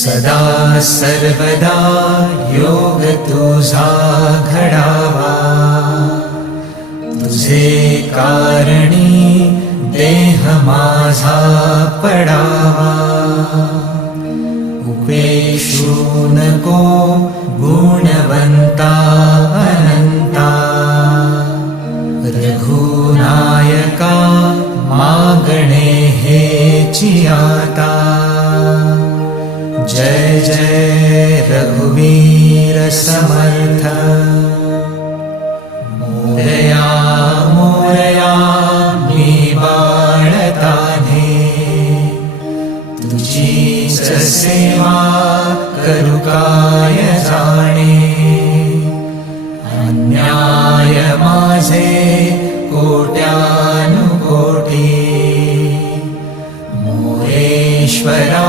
सदा सर्वदा योग तुझा घडावा, तुझे कारणी देह माझा पडावा. उपेशू नको गुणवंता अनंता, रघुनायका मागणे हेची आता. जय जय रघुवीर समर्थ. मोरया मोरया मी बाळताने, तुझीच सेवा करू काय जाणे. अन्याय माझे कोट्यानुकोटी, मोरेश्वरा